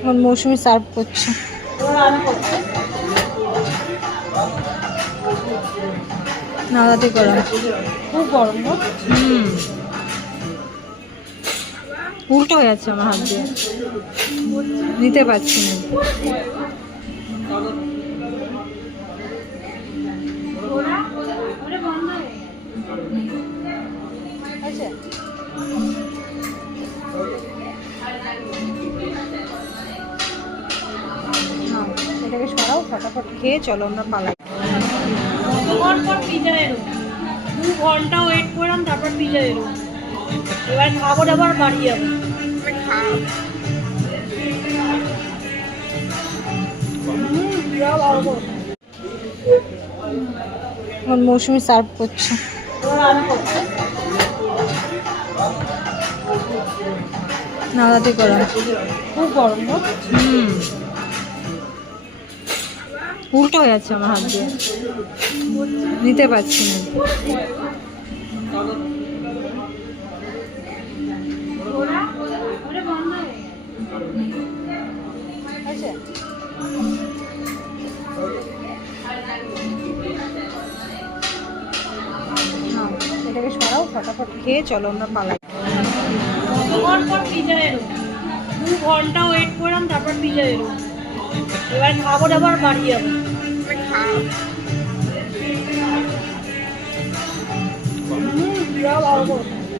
আমার মৌসুমি সার্ভ করছে। নাড়াতে গরম, খুব গরম গো। উল্টো হয়ে যাচ্ছে আমার হাত দিয়ে, নিতে পারছি না। এটাকে সরাও, ফটাফট খেয়ে চলো আমরা পালাই। কতক্ষণ পর পিজা এলো, 2 ঘন্টা ওয়েট করলাম, তারপর পিজা এলো। এবার খাবো দাবার বাড়ি যাবো। আমার মৌসুমি সার্ভ করছে। নাড়াতে গরম, খুব গরম গো। উল্টো হয়ে যাচ্ছে আমার হাত দিয়ে, নিতে পারছি না। এটাকে সরাও, ফটাফট খেয়ে চলো আমরা পালাই। কতক্ষণ পর পিজা এলো, 2 ঘন্টা ওয়েট করলাম, তারপর পিজা এলো। এবার খাবো দাবার বাড়ি যাবো। বিরাট ভালো।